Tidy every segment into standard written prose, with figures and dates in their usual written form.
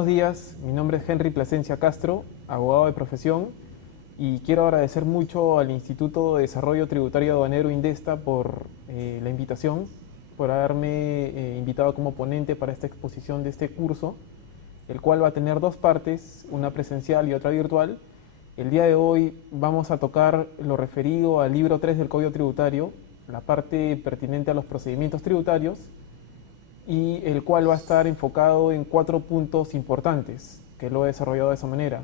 buenos días. Mi nombre es Henry Plasencia Castro, abogado de profesión, y quiero agradecer mucho al Instituto de Desarrollo Tributario Aduanero Indesta por la invitación, por haberme invitado como ponente para esta exposición de este curso, el cual va a tener dos partes, una presencial y otra virtual. El día de hoy vamos a tocar lo referido al libro 3 del Código Tributario, la parte pertinente a los procedimientos tributarios, y el cual va a estar enfocado en 4 puntos importantes, que lo he desarrollado de esa manera.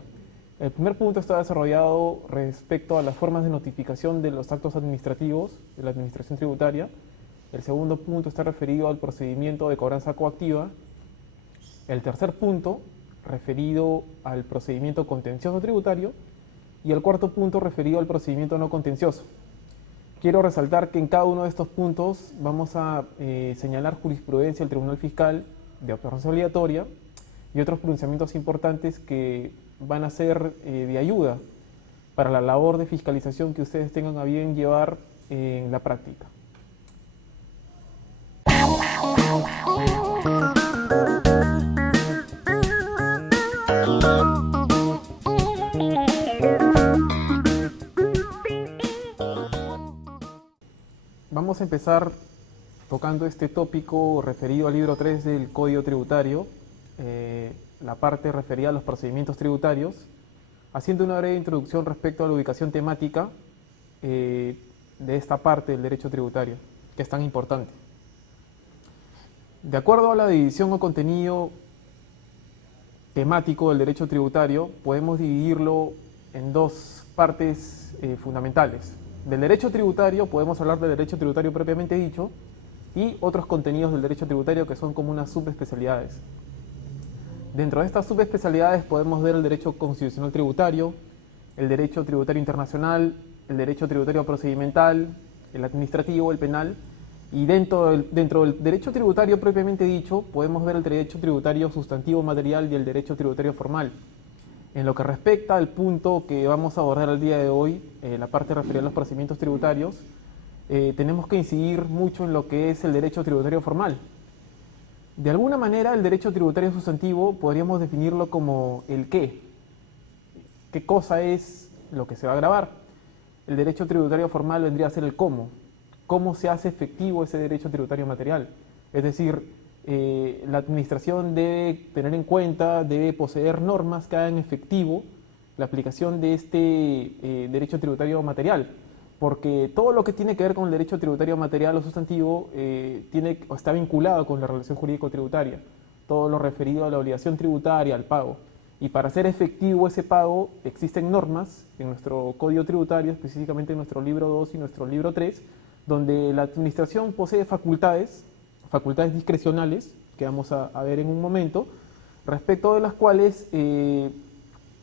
El primer punto está desarrollado respecto a las formas de notificación de los actos administrativos de la administración tributaria. El segundo punto está referido al procedimiento de cobranza coactiva. El tercer punto, referido al procedimiento contencioso tributario. Y el cuarto punto, referido al procedimiento no contencioso. Quiero resaltar que en cada uno de estos puntos vamos a señalar jurisprudencia del Tribunal Fiscal de observancia obligatoria y otros pronunciamientos importantes que van a ser de ayuda para la labor de fiscalización que ustedes tengan a bien llevar en la práctica. Vamos a empezar tocando este tópico referido al libro 3 del Código Tributario, la parte referida a los procedimientos tributarios, haciendo una breve introducción respecto a la ubicación temática de esta parte del derecho tributario, que es tan importante. De acuerdo a la división o contenido temático del derecho tributario, podemos dividirlo en dos partes fundamentales. Del derecho tributario podemos hablar del derecho tributario propiamente dicho y otros contenidos del derecho tributario que son como unas subespecialidades. Dentro de estas subespecialidades podemos ver el derecho constitucional tributario, el derecho tributario internacional, el derecho tributario procedimental, el administrativo, el penal, y dentro del derecho tributario propiamente dicho podemos ver el derecho tributario sustantivo material y el derecho tributario formal. En lo que respecta al punto que vamos a abordar el día de hoy, la parte referida a los procedimientos tributarios, tenemos que incidir mucho en lo que es el derecho tributario formal. De alguna manera, el derecho tributario sustantivo podríamos definirlo como el qué. ¿Qué cosa es lo que se va a gravar? El derecho tributario formal vendría a ser el cómo. ¿Cómo se hace efectivo ese derecho tributario material? Es decir, la administración debe tener en cuenta, debe poseer normas que hagan efectivo la aplicación de este derecho tributario material, porque todo lo que tiene que ver con el derecho tributario material o sustantivo está vinculado con la relación jurídico-tributaria, todo lo referido a la obligación tributaria, al pago. Y para hacer efectivo ese pago existen normas en nuestro Código Tributario, específicamente en nuestro libro 2 y nuestro libro 3, donde la administración posee facultades discrecionales, que vamos a ver en un momento, respecto de las cuales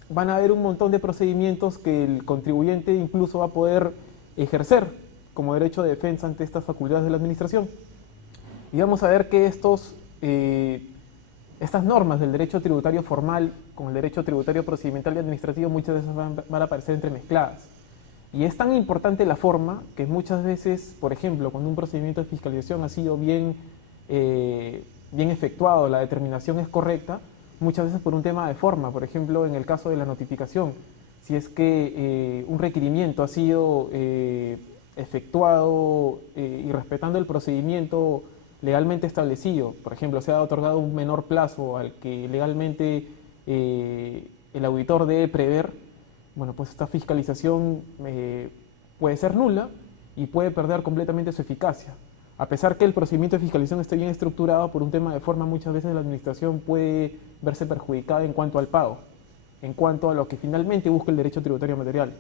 van a haber un montón de procedimientos que el contribuyente incluso va a poder ejercer como derecho de defensa ante estas facultades de la administración. Y vamos a ver que estas normas del derecho tributario formal con el derecho tributario procedimental y administrativo muchas veces van a aparecer entremezcladas. Y es tan importante la forma que muchas veces, por ejemplo, cuando un procedimiento de fiscalización ha sido bien efectuado, la determinación es correcta, muchas veces por un tema de forma. Por ejemplo, en el caso de la notificación, si es que un requerimiento ha sido efectuado y respetando el procedimiento legalmente establecido, por ejemplo, se ha otorgado un menor plazo al que legalmente el auditor debe prever, bueno, pues esta fiscalización puede ser nula y puede perder completamente su eficacia. A pesar que el procedimiento de fiscalización esté bien estructurado, por un tema de forma muchas veces la administración puede verse perjudicada en cuanto al pago, en cuanto a lo que finalmente busca el derecho tributario material.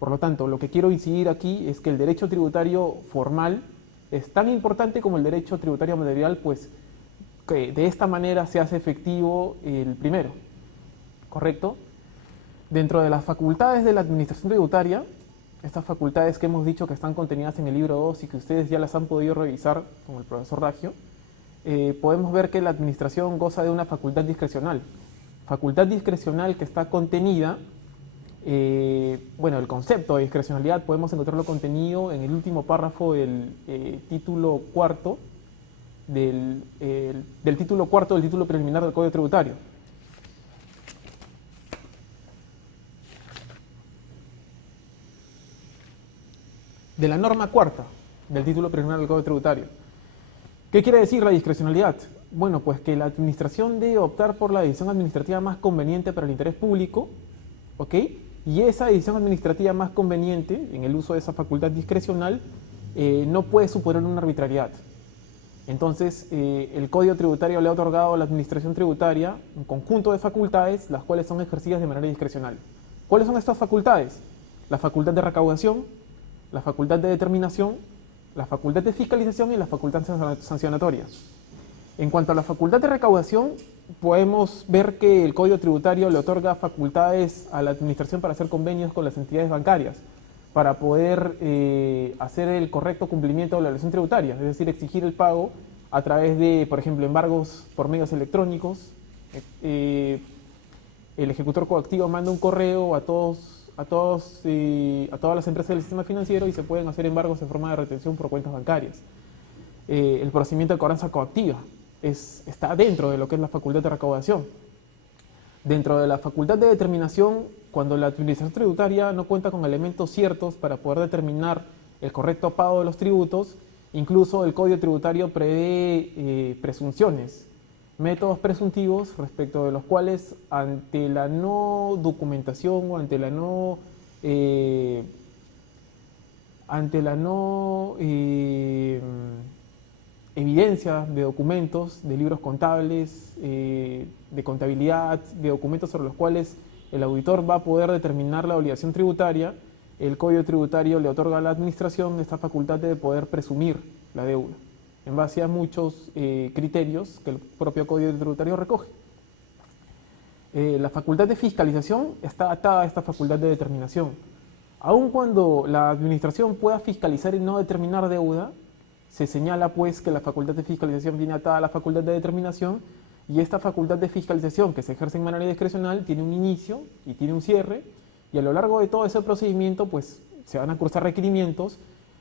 Por lo tanto, lo que quiero incidir aquí es que el derecho tributario formal es tan importante como el derecho tributario material, pues que de esta manera se hace efectivo el primero, ¿correcto? Dentro de las facultades de la administración tributaria, estas facultades que hemos dicho que están contenidas en el libro 2 y que ustedes ya las han podido revisar con el profesor Raggio, podemos ver que la administración goza de una facultad discrecional. Facultad discrecional que está contenida, el concepto de discrecionalidad podemos encontrarlo contenido en el último párrafo del título cuarto del título cuarto del título preliminar del Código Tributario. de la norma cuarta del título preliminar del Código Tributario. ¿Qué quiere decir la discrecionalidad? Bueno, pues que la administración debe optar por la decisión administrativa más conveniente para el interés público, ¿ok? Y esa decisión administrativa más conveniente, en el uso de esa facultad discrecional, no puede suponer una arbitrariedad. Entonces, el Código Tributario le ha otorgado a la Administración Tributaria un conjunto de facultades, las cuales son ejercidas de manera discrecional. ¿Cuáles son estas facultades? La facultad de recaudación, la facultad de determinación, la facultad de fiscalización y la facultad sancionatoria. En cuanto a la facultad de recaudación, podemos ver que el Código Tributario le otorga facultades a la Administración para hacer convenios con las entidades bancarias, para poder hacer el correcto cumplimiento de la obligación tributaria, es decir, exigir el pago a través de, por ejemplo, embargos por medios electrónicos. El ejecutor coactivo manda un correo a todas las empresas del sistema financiero y se pueden hacer embargos en forma de retención por cuentas bancarias. El procedimiento de cobranza coactiva está dentro de lo que es la facultad de recaudación. Dentro de la facultad de determinación, cuando la administración tributaria no cuenta con elementos ciertos para poder determinar el correcto pago de los tributos, incluso el Código Tributario prevé presunciones, métodos presuntivos respecto de los cuales ante la no documentación o ante la no evidencia de documentos, de libros contables, de contabilidad, de documentos sobre los cuales el auditor va a poder determinar la obligación tributaria, el Código Tributario le otorga a la Administración esta facultad de poder presumir la deuda, en base a muchos criterios que el propio Código Tributario recoge. La facultad de fiscalización está atada a esta facultad de determinación. Aun cuando la Administración pueda fiscalizar y no determinar deuda, se señala pues que la facultad de fiscalización viene atada a la facultad de determinación, y esta facultad de fiscalización que se ejerce en manera discrecional tiene un inicio y tiene un cierre, y a lo largo de todo ese procedimiento pues se van a cursar requerimientos,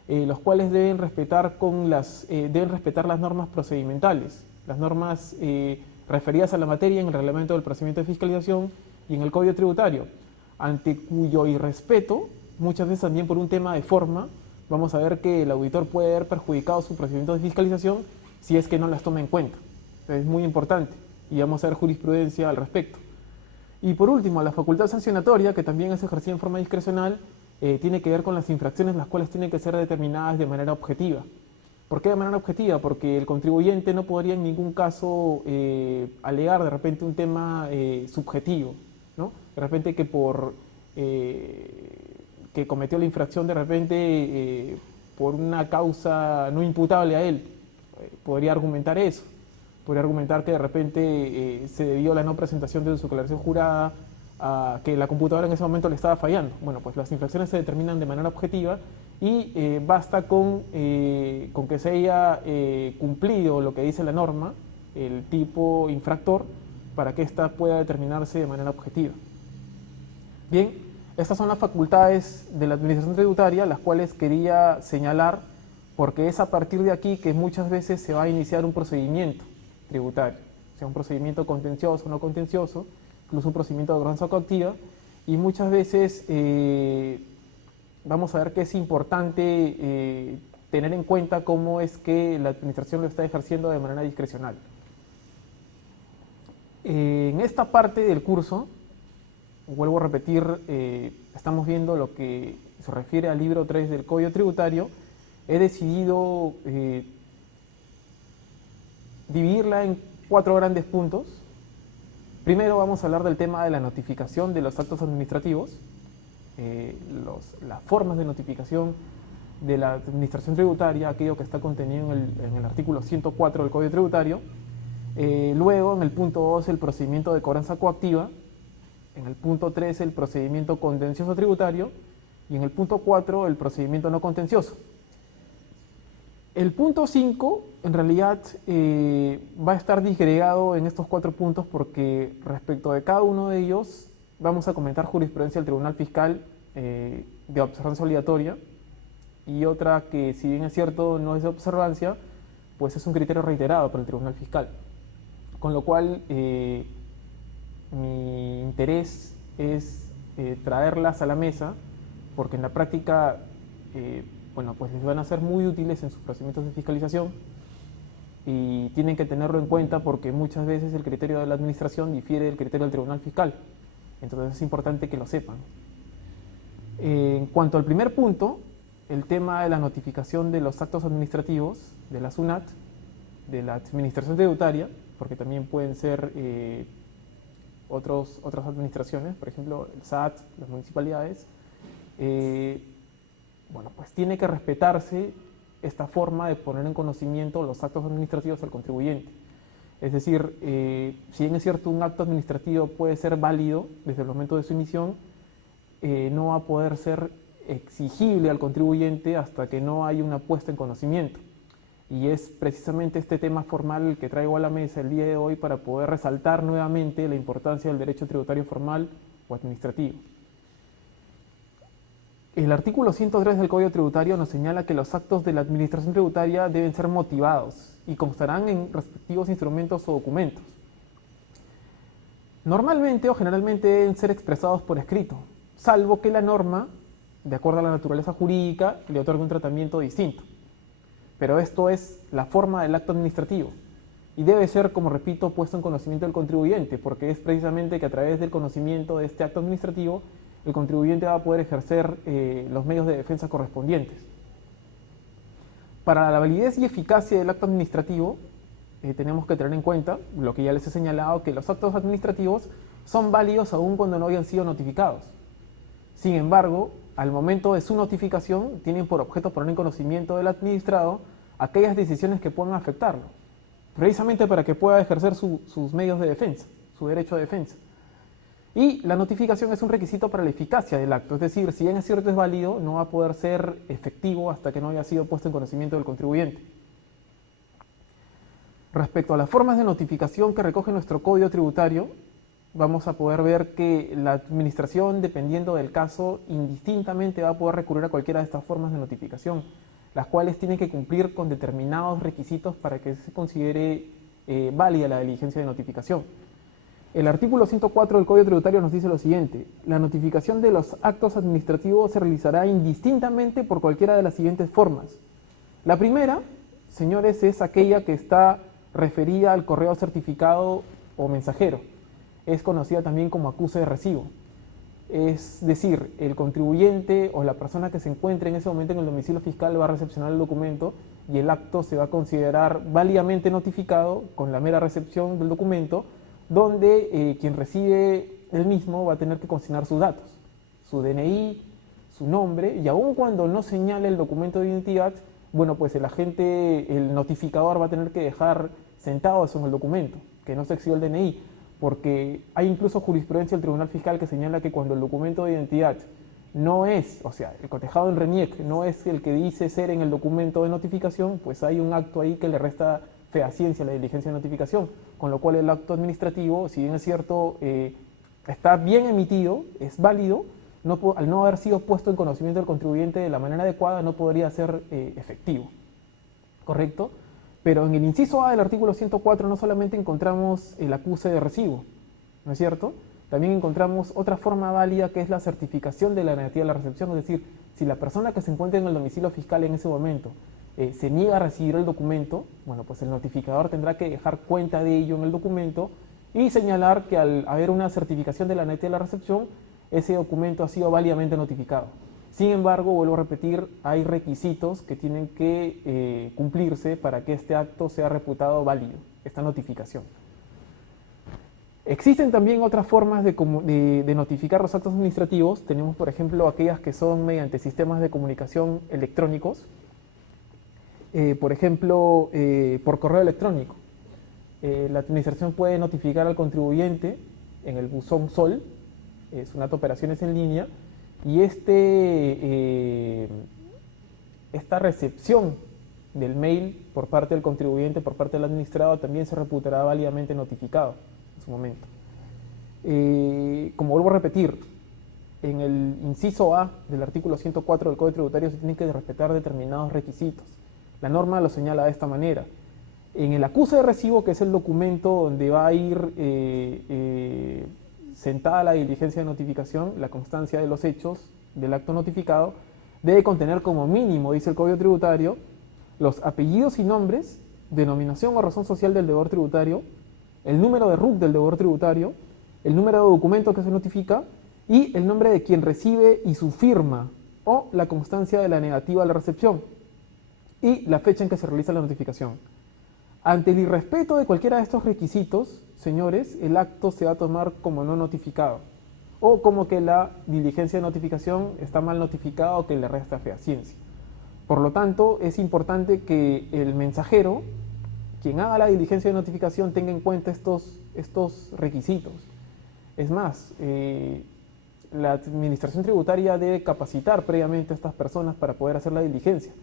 los cuales deben respetar las normas procedimentales, las normas referidas a la materia en el reglamento del procedimiento de fiscalización y en el Código Tributario, ante cuyo irrespeto, muchas veces también por un tema de forma, vamos a ver que el auditor puede haber perjudicado su procedimiento de fiscalización si es que no las toma en cuenta. Es muy importante y vamos a ver jurisprudencia al respecto. Y por último, la facultad sancionatoria, que también es ejercida en forma discrecional, tiene que ver con las infracciones, las cuales tienen que ser determinadas de manera objetiva. ¿Por qué de manera objetiva? Porque el contribuyente no podría en ningún caso alegar de repente un tema subjetivo, ¿no? De repente que por que cometió la infracción de repente por una causa no imputable a él, podría argumentar eso. Podría argumentar que de repente se debió a la no presentación de su declaración jurada, a que la computadora en ese momento le estaba fallando. Bueno, pues las infracciones se determinan de manera objetiva y basta con que se haya cumplido lo que dice la norma, el tipo infractor, para que ésta pueda determinarse de manera objetiva. Bien, estas son las facultades de la Administración Tributaria, las cuales quería señalar, porque es a partir de aquí que muchas veces se va a iniciar un procedimiento tributario, sea un procedimiento contencioso o no contencioso, incluso un procedimiento de gobernanza coactiva, y muchas veces vamos a ver que es importante tener en cuenta cómo es que la administración lo está ejerciendo de manera discrecional. En esta parte del curso, vuelvo a repetir, estamos viendo lo que se refiere al libro 3 del Código Tributario. He decidido dividirla en 4 grandes puntos. Primero vamos a hablar del tema de la notificación de los actos administrativos, las formas de notificación de la administración tributaria, aquello que está contenido en el artículo 104 del Código Tributario. Luego, en el punto 2, el procedimiento de cobranza coactiva. En el punto 3, el procedimiento contencioso tributario. Y en el punto 4, el procedimiento no contencioso. El punto 5, en realidad, va a estar disgregado en estos 4 puntos porque respecto de cada uno de ellos vamos a comentar jurisprudencia del Tribunal Fiscal de observancia obligatoria, y otra que, si bien es cierto, no es de observancia, pues es un criterio reiterado por el Tribunal Fiscal. Con lo cual, mi interés es traerlas a la mesa, porque en la práctica bueno, pues les van a ser muy útiles en sus procedimientos de fiscalización y tienen que tenerlo en cuenta porque muchas veces el criterio de la administración difiere del criterio del tribunal fiscal. Entonces es importante que lo sepan. En cuanto al primer punto, el tema de la notificación de los actos administrativos de la SUNAT, de la administración tributaria, porque también pueden ser otras administraciones, por ejemplo el SAT, las municipalidades, bueno, pues tiene que respetarse esta forma de poner en conocimiento los actos administrativos al contribuyente. Es decir, si bien es cierto un acto administrativo puede ser válido desde el momento de su emisión, no va a poder ser exigible al contribuyente hasta que no haya una puesta en conocimiento. Y es precisamente este tema formal el que traigo a la mesa el día de hoy para poder resaltar nuevamente la importancia del derecho tributario formal o administrativo. El artículo 103 del Código Tributario nos señala que los actos de la administración tributaria deben ser motivados y constarán en respectivos instrumentos o documentos. Normalmente o generalmente deben ser expresados por escrito, salvo que la norma, de acuerdo a la naturaleza jurídica, le otorgue un tratamiento distinto. Pero esto es la forma del acto administrativo y debe ser, como repito, puesto en conocimiento del contribuyente, porque es precisamente que a través del conocimiento de este acto administrativo el contribuyente va a poder ejercer los medios de defensa correspondientes. Para la validez y eficacia del acto administrativo, tenemos que tener en cuenta, lo que ya les he señalado, que los actos administrativos son válidos aún cuando no hayan sido notificados. Sin embargo, al momento de su notificación, tienen por objeto poner en conocimiento del administrado aquellas decisiones que puedan afectarlo, precisamente para que pueda ejercer sus medios de defensa, su derecho de defensa. Y la notificación es un requisito para la eficacia del acto, es decir, si bien es cierto es válido, no va a poder ser efectivo hasta que no haya sido puesto en conocimiento del contribuyente. Respecto a las formas de notificación que recoge nuestro Código Tributario, vamos a poder ver que la administración, dependiendo del caso, indistintamente va a poder recurrir a cualquiera de estas formas de notificación, las cuales tienen que cumplir con determinados requisitos para que se considere válida la diligencia de notificación. El artículo 104 del Código Tributario nos dice lo siguiente: la notificación de los actos administrativos se realizará indistintamente por cualquiera de las siguientes formas. La primera, señores, es aquella que está referida al correo certificado o mensajero. Es conocida también como acuse de recibo. Es decir, el contribuyente o la persona que se encuentre en ese momento en el domicilio fiscal va a recepcionar el documento y el acto se va a considerar válidamente notificado con la mera recepción del documento, donde quien recibe el mismo va a tener que consignar sus datos, su DNI, su nombre, y aun cuando no señale el documento de identidad, bueno, pues el notificador va a tener que dejar sentado eso en el documento, que no se exhiba el DNI, porque hay incluso jurisprudencia del Tribunal Fiscal que señala que cuando el documento de identidad no es, o sea, el cotejado en RENIEC no es el que dice ser en el documento de notificación, pues hay un acto ahí que le resta fehaciencia a la diligencia de notificación, con lo cual el acto administrativo, si bien es cierto, está bien emitido, es válido, al no haber sido puesto en conocimiento del contribuyente de la manera adecuada, no podría ser efectivo, ¿correcto? Pero en el inciso A del artículo 104 no solamente encontramos el acuse de recibo, ¿no es cierto? También encontramos otra forma válida que es la certificación de la negativa a la recepción, es decir, si la persona que se encuentra en el domicilio fiscal en ese momento se niega a recibir el documento, bueno, pues el notificador tendrá que dejar cuenta de ello en el documento y señalar que al haber una certificación de la negativa a la recepción, ese documento ha sido válidamente notificado. Sin embargo, vuelvo a repetir, hay requisitos que tienen que cumplirse para que este acto sea reputado válido, esta notificación. Existen también otras formas de notificar los actos administrativos. Tenemos, por ejemplo, aquellas que son mediante sistemas de comunicación electrónicos. Por ejemplo, por correo electrónico. La administración puede notificar al contribuyente en el buzón SOL, SUNAT Operaciones en Línea, y esta recepción del mail por parte del contribuyente, por parte del administrado, también se reputará válidamente notificado en su momento. Como vuelvo a repetir, en el inciso A del artículo 104 del Código Tributario se tienen que respetar determinados requisitos. La norma lo señala de esta manera. En el acuse de recibo, que es el documento donde va a ir sentada la diligencia de notificación, la constancia de los hechos del acto notificado, debe contener como mínimo, dice el Código Tributario, los apellidos y nombres, denominación o razón social del deudor tributario, el número de RUC del deudor tributario, el número de documento que se notifica y el nombre de quien recibe y su firma o la constancia de la negativa a la recepción y la fecha en que se realiza la notificación. Ante el irrespeto de cualquiera de estos requisitos, señores, el acto se va a tomar como no notificado o como que la diligencia de notificación está mal notificada o que le resta fehaciencia. Por lo tanto, es importante que el mensajero, quien haga la diligencia de notificación, tenga en cuenta estos requisitos. Es más, la administración tributaria debe capacitar previamente a estas personas para poder hacer la diligencia,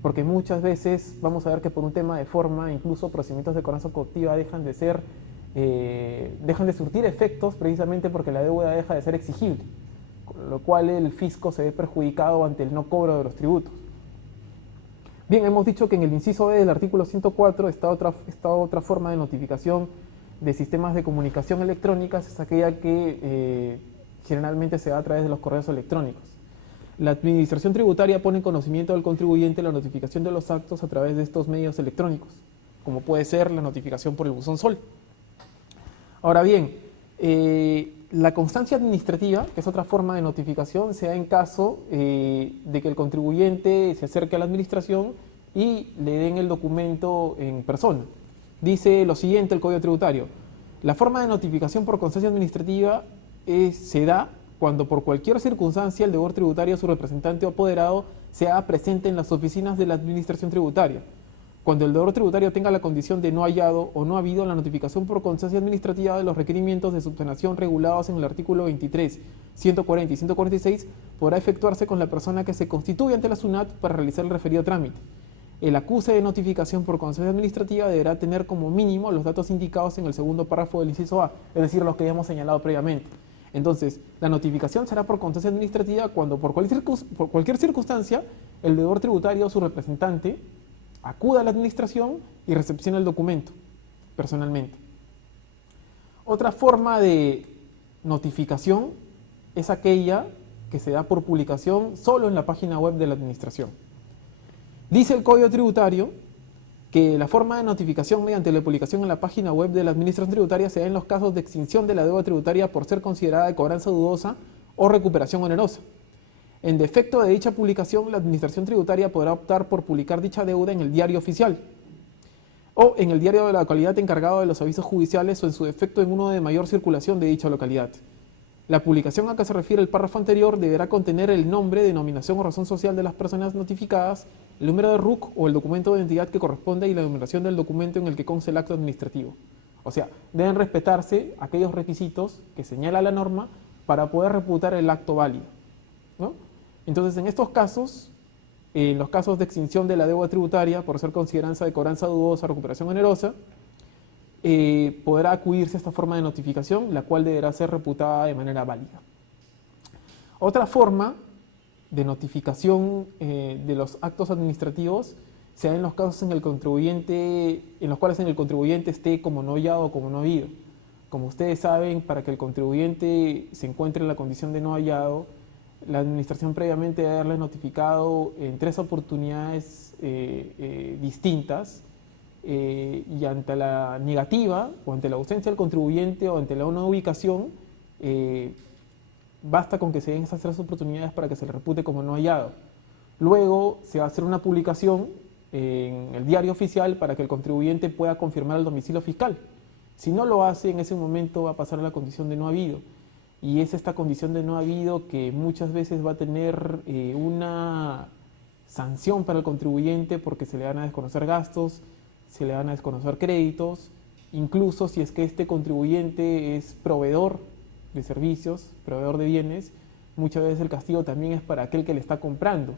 porque muchas veces vamos a ver que por un tema de forma, incluso procedimientos de cobranza coactiva dejan de surtir efectos precisamente porque la deuda deja de ser exigible, con lo cual el fisco se ve perjudicado ante el no cobro de los tributos. Bien, hemos dicho que en el inciso B del artículo 104 está otra forma de notificación de sistemas de comunicación electrónicas, es aquella que generalmente se da a través de los correos electrónicos. La administración tributaria pone en conocimiento del contribuyente la notificación de los actos a través de estos medios electrónicos, como puede ser la notificación por el buzón SOL. Ahora bien, la constancia administrativa, que es otra forma de notificación, se da en caso de que el contribuyente se acerque a la administración y le den el documento en persona. Dice lo siguiente el Código Tributario: la forma de notificación por constancia administrativa se da cuando por cualquier circunstancia el deudor tributario o su representante o apoderado se haga presente en las oficinas de la administración tributaria. Cuando el deudor tributario tenga la condición de no hallado o no habido la notificación por constancia administrativa de los requerimientos de subsanación regulados en el artículo 23, 140 y 146, podrá efectuarse con la persona que se constituye ante la SUNAT para realizar el referido trámite. El acuse de notificación por constancia administrativa deberá tener como mínimo los datos indicados en el segundo párrafo del inciso A, es decir, los que ya hemos señalado previamente. Entonces, la notificación será por constancia administrativa cuando por cualquier circunstancia el deudor tributario o su representante acuda a la administración y recepciona el documento personalmente. Otra forma de notificación es aquella que se da por publicación solo en la página web de la administración. Dice el Código Tributario que la forma de notificación mediante la publicación en la página web de la administración tributaria se da en los casos de extinción de la deuda tributaria por ser considerada de cobranza dudosa o recuperación onerosa. En defecto de dicha publicación, la administración tributaria podrá optar por publicar dicha deuda en el diario oficial o en el diario de la localidad encargado de los avisos judiciales o en su defecto en uno de mayor circulación de dicha localidad. La publicación a que se refiere el párrafo anterior deberá contener el nombre, denominación o razón social de las personas notificadas, el número de RUC o el documento de identidad que corresponde y la numeración del documento en el que conste el acto administrativo. O sea, deben respetarse aquellos requisitos que señala la norma para poder reputar el acto válido, ¿no? Entonces, en estos casos, en los casos de extinción de la deuda tributaria por ser considerada de cobranza dudosa o recuperación onerosa, podrá acudirse a esta forma de notificación, la cual deberá ser reputada de manera válida. Otra forma de notificación de los actos administrativos se da en los casos en los cuales el contribuyente esté como no hallado o como no habido. Como ustedes saben, para que el contribuyente se encuentre en la condición de no hallado, la administración previamente debe haberle notificado en 3 oportunidades distintas, y ante la negativa o ante la ausencia del contribuyente o ante la no ubicación, basta con que se den esas 3 oportunidades para que se le repute como no hallado. Luego se va a hacer una publicación en el diario oficial para que el contribuyente pueda confirmar el domicilio fiscal. Si no lo hace, en ese momento va a pasar a la condición de no habido. Y es esta condición de no habido que muchas veces va a tener una sanción para el contribuyente porque se le van a desconocer gastos, se le van a desconocer créditos, incluso si es que este contribuyente es proveedor de servicios, proveedor de bienes, muchas veces el castigo también es para aquel que le está comprando.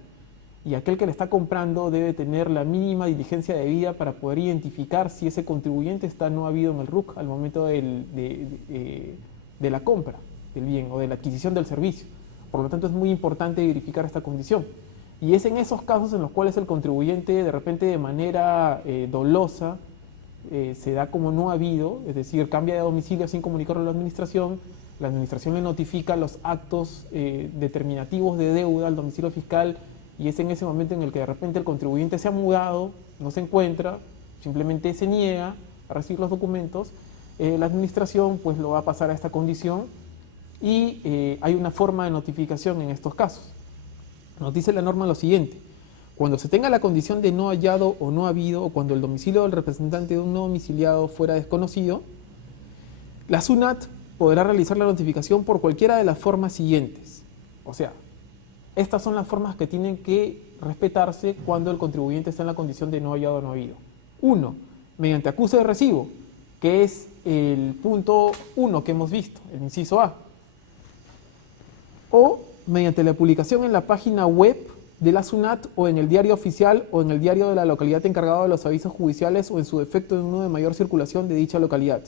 Y aquel que le está comprando debe tener la mínima diligencia debida para poder identificar si ese contribuyente está no habido en el RUC al momento de la compra del bien o de la adquisición del servicio. Por lo tanto, es muy importante verificar esta condición. Y es en esos casos en los cuales el contribuyente de repente de manera dolosa se da como no habido, es decir, cambia de domicilio sin comunicarlo a la administración le notifica los actos determinativos de deuda al domicilio fiscal y es en ese momento en el que de repente el contribuyente se ha mudado, no se encuentra, simplemente se niega a recibir los documentos, la administración pues lo va a pasar a esta condición y hay una forma de notificación en estos casos. Nos dice la norma lo siguiente: cuando se tenga la condición de no hallado o no habido, o cuando el domicilio del representante de un no domiciliado fuera desconocido, la SUNAT podrá realizar la notificación por cualquiera de las formas siguientes. O sea, estas son las formas que tienen que respetarse cuando el contribuyente está en la condición de no hallado o no habido. 1. Mediante acuse de recibo, que es el punto 1 que hemos visto, el inciso A. O mediante la publicación en la página web de la SUNAT o en el diario oficial o en el diario de la localidad encargado de los avisos judiciales o en su defecto en uno de mayor circulación de dicha localidad.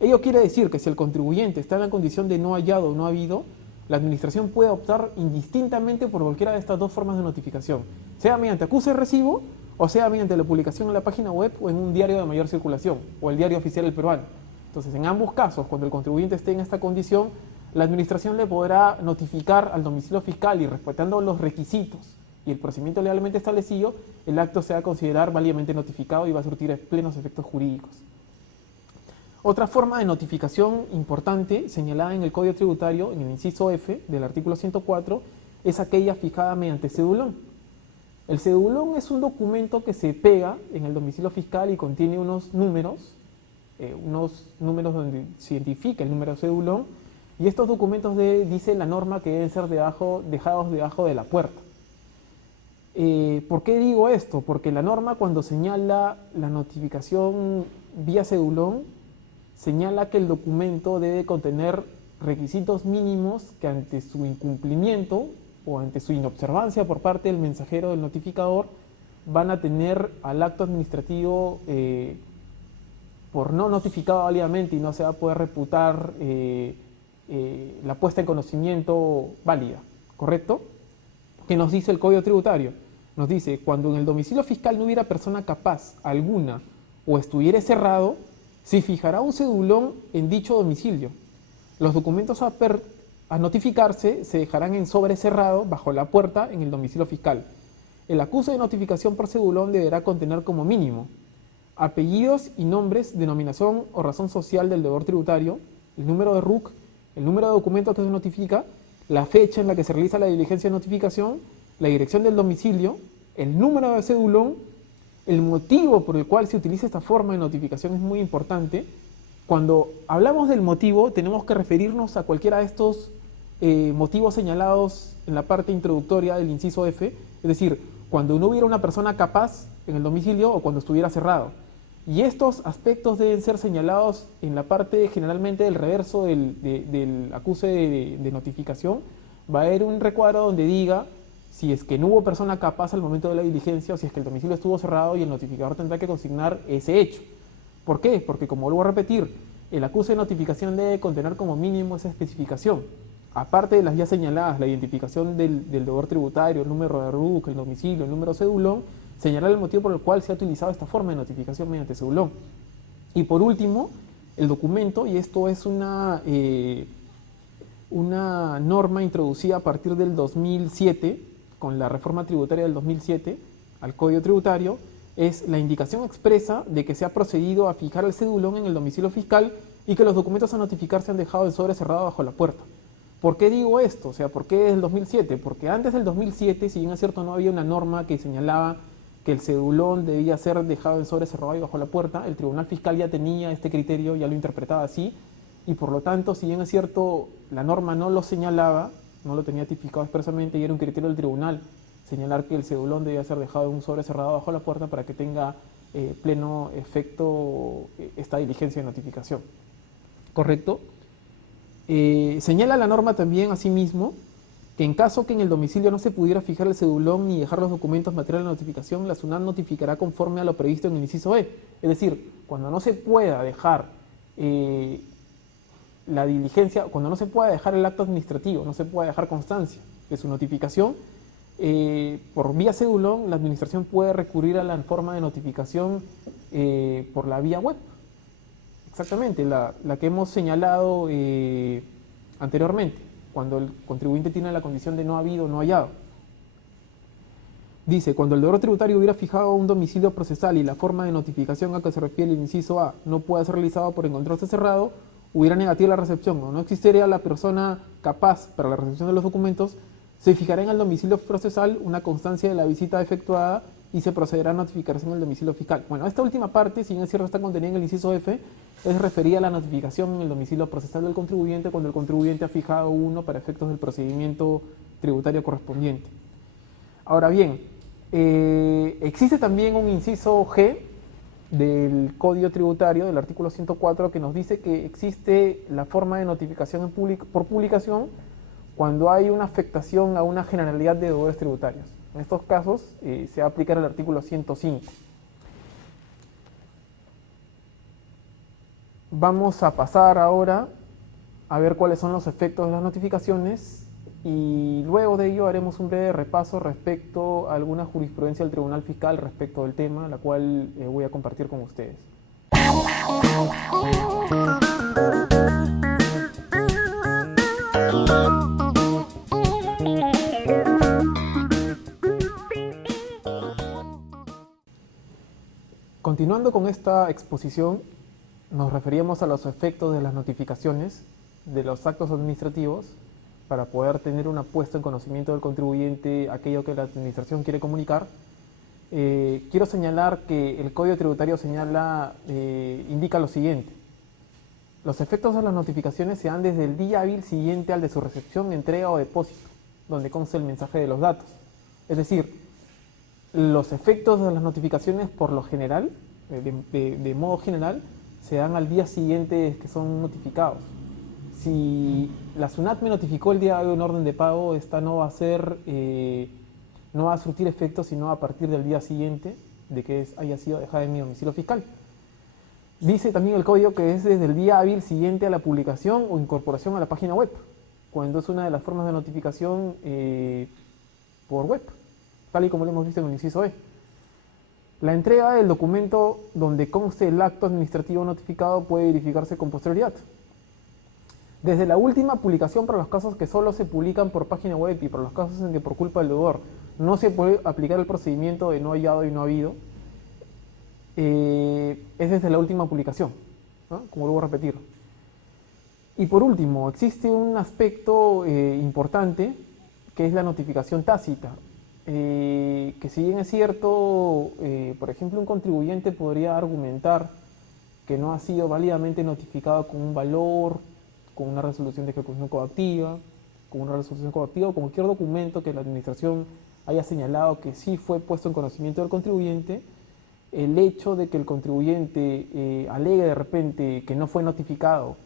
Ello quiere decir que si el contribuyente está en la condición de no hallado o no habido, la administración puede optar indistintamente por cualquiera de estas dos formas de notificación, sea mediante acuse de recibo o sea mediante la publicación en la página web o en un diario de mayor circulación o el diario oficial del peruano. Entonces, en ambos casos, cuando el contribuyente esté en esta condición, la administración le podrá notificar al domicilio fiscal y respetando los requisitos y el procedimiento legalmente establecido, el acto se va a considerar válidamente notificado y va a surtir plenos efectos jurídicos. Otra forma de notificación importante señalada en el Código Tributario, en el inciso F del artículo 104, es aquella fijada mediante cedulón. El cedulón es un documento que se pega en el domicilio fiscal y contiene unos números donde se identifica el número de cedulón, y estos documentos dice la norma que deben ser dejados debajo de la puerta. ¿Por qué digo esto? Porque la norma, cuando señala la notificación vía cedulón, señala que el documento debe contener requisitos mínimos que ante su incumplimiento o ante su inobservancia por parte del mensajero del notificador van a tener al acto administrativo por no notificado válidamente y no se va a poder reputar la puesta en conocimiento válida, ¿correcto? ¿Qué nos dice el Código Tributario? Nos dice: cuando en el domicilio fiscal no hubiera persona capaz alguna o estuviera cerrado, se fijará un cedulón en dicho domicilio. Los documentos a notificarse se dejarán en sobre cerrado bajo la puerta en el domicilio fiscal. El acuse de notificación por cedulón deberá contener como mínimo apellidos y nombres, denominación o razón social del deudor tributario, el número de RUC, el número de documento que se notifica, la fecha en la que se realiza la diligencia de notificación, la dirección del domicilio, el número de cedulón, el motivo por el cual se utiliza esta forma de notificación es muy importante. Cuando hablamos del motivo, tenemos que referirnos a cualquiera de estos motivos señalados en la parte introductoria del inciso F, es decir, cuando no hubiera una persona capaz en el domicilio o cuando estuviera cerrado. Y estos aspectos deben ser señalados en la parte generalmente del reverso del acuse de notificación. Va a haber un recuadro donde diga si es que no hubo persona capaz al momento de la diligencia o si es que el domicilio estuvo cerrado, y el notificador tendrá que consignar ese hecho. ¿Por qué? Porque, como vuelvo a repetir, el acuse de notificación debe contener como mínimo esa especificación. Aparte de las ya señaladas, la identificación del deudor tributario, el número de RUC, el domicilio, el número cedulón, señalar el motivo por el cual se ha utilizado esta forma de notificación mediante cedulón. Y por último, el documento, y esto es una norma introducida a partir del 2007, con la reforma tributaria del 2007 al Código Tributario, es la indicación expresa de que se ha procedido a fijar el cedulón en el domicilio fiscal y que los documentos a notificar se han dejado en sobre cerrado bajo la puerta. ¿Por qué digo esto? O sea, ¿por qué es el 2007? Porque antes del 2007, si bien es cierto, no había una norma que señalaba que el cedulón debía ser dejado en sobre cerrado y bajo la puerta. El Tribunal Fiscal ya tenía este criterio, ya lo interpretaba así, y por lo tanto, si bien es cierto, la norma no lo señalaba, no lo tenía tipificado expresamente, y era un criterio del tribunal señalar que el cedulón debía ser dejado en un sobre cerrado bajo la puerta para que tenga pleno efecto esta diligencia de notificación. ¿Correcto? Señala la norma también, asimismo, que en caso que en el domicilio no se pudiera fijar el cedulón ni dejar los documentos materiales de notificación, la SUNAT notificará conforme a lo previsto en el inciso E. Es decir, cuando no se pueda dejar la diligencia, cuando no se pueda dejar el acto administrativo, no se pueda dejar constancia de su notificación, por vía cedulón, la administración puede recurrir a la forma de notificación por la vía web. Exactamente, la que hemos señalado anteriormente, cuando el contribuyente tiene la condición de no habido o no hallado. Dice, cuando el deudor tributario hubiera fijado un domicilio procesal y la forma de notificación a que se refiere el inciso A no pueda ser realizado por encontrarse cerrado, hubiera negativa la recepción o no existiría la persona capaz para la recepción de los documentos, se fijará en el domicilio procesal una constancia de la visita efectuada y se procederá a notificación en el domicilio fiscal. Bueno, esta última parte, si bien es cierto está contenida en el inciso F, es referida a la notificación en el domicilio procesal del contribuyente cuando el contribuyente ha fijado uno para efectos del procedimiento tributario correspondiente. Ahora bien, existe también un inciso G del Código Tributario, del artículo 104, que nos dice que existe la forma de notificación por publicación cuando hay una afectación a una generalidad de deudores tributarios. En estos casos se va a aplicar el artículo 105. Vamos a pasar ahora a ver cuáles son los efectos de las notificaciones y luego de ello haremos un breve repaso respecto a alguna jurisprudencia del Tribunal Fiscal respecto del tema, la cual voy a compartir con ustedes. Continuando con esta exposición, nos referíamos a los efectos de las notificaciones de los actos administrativos para poder tener una puesta en conocimiento del contribuyente aquello que la administración quiere comunicar. Quiero señalar que el Código Tributario indica lo siguiente. Los efectos de las notificaciones se dan desde el día hábil siguiente al de su recepción, entrega o depósito, donde consta el mensaje de los datos. Es decir, los efectos de las notificaciones por lo general, de modo general, se dan al día siguiente que son notificados. Si la SUNAT me notificó el día de hoy un orden de pago, esta no va a surtir efectos sino a partir del día siguiente de que haya sido dejada en mi domicilio fiscal. Dice también el código que es desde el día hábil siguiente a la publicación o incorporación a la página web, cuando es una de las formas de notificación por web, tal y como lo hemos visto en el inciso E. La entrega del documento donde conste el acto administrativo notificado puede verificarse con posterioridad. Desde la última publicación para los casos que solo se publican por página web y para los casos en que por culpa del deudor no se puede aplicar el procedimiento de no hallado y no habido, es desde la última publicación, ¿no? Como vuelvo a repetir. Y por último, existe un aspecto importante que es la notificación tácita. Que si bien es cierto, por ejemplo, un contribuyente podría argumentar que no ha sido válidamente notificado con un valor, con una resolución de ejecución coactiva, o con cualquier documento que la administración haya señalado que sí fue puesto en conocimiento del contribuyente, el hecho de que el contribuyente alegue de repente que no fue notificado,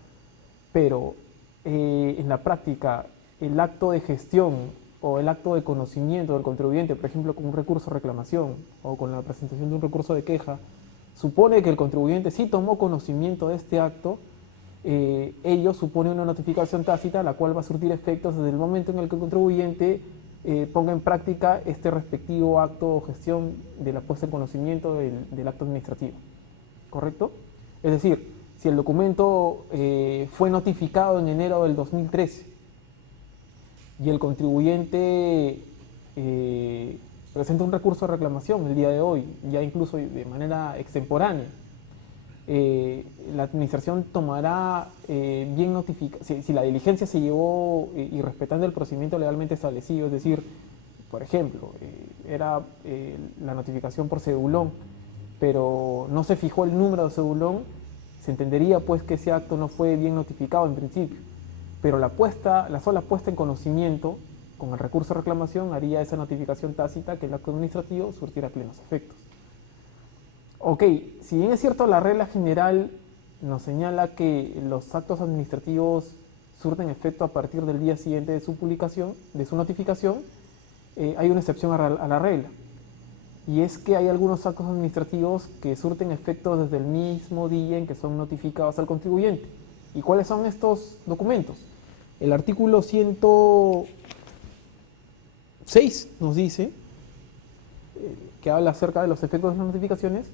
pero en la práctica el acto de gestión o el acto de conocimiento del contribuyente, por ejemplo, con un recurso de reclamación o con la presentación de un recurso de queja, supone que el contribuyente sí tomó conocimiento de este acto, ello supone una notificación tácita, la cual va a surtir efectos desde el momento en el que el contribuyente ponga en práctica este respectivo acto o gestión de la puesta en conocimiento del acto administrativo. ¿Correcto? Es decir, si el documento fue notificado en enero del 2013 y el contribuyente presenta un recurso de reclamación el día de hoy, ya incluso de manera extemporánea, la administración tomará bien notificado, si la diligencia se llevó y respetando el procedimiento legalmente establecido, es decir, por ejemplo, era la notificación por cedulón, pero no se fijó el número de cedulón, se entendería pues que ese acto no fue bien notificado en principio, pero la sola puesta en conocimiento con el recurso de reclamación haría esa notificación tácita que el acto administrativo surtiera plenos efectos. Ok, si bien es cierto, la regla general nos señala que los actos administrativos surten efecto a partir del día siguiente de su publicación, de su notificación, hay una excepción a la regla. Y es que hay algunos actos administrativos que surten efecto desde el mismo día en que son notificados al contribuyente. ¿Y cuáles son estos documentos? El artículo 106 nos dice, que habla acerca de los efectos de las notificaciones,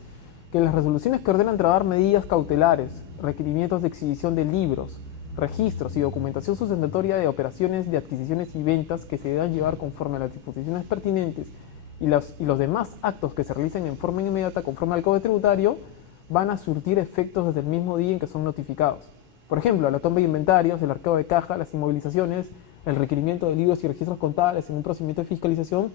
que las resoluciones que ordenan trabar medidas cautelares, requerimientos de exhibición de libros, registros y documentación sustentatoria de operaciones de adquisiciones y ventas que se deban llevar conforme a las disposiciones pertinentes y los demás actos que se realicen en forma inmediata conforme al Código Tributario van a surtir efectos desde el mismo día en que son notificados. Por ejemplo, la toma de inventarios, el arqueo de caja, las inmovilizaciones, el requerimiento de libros y registros contables en un procedimiento de fiscalización,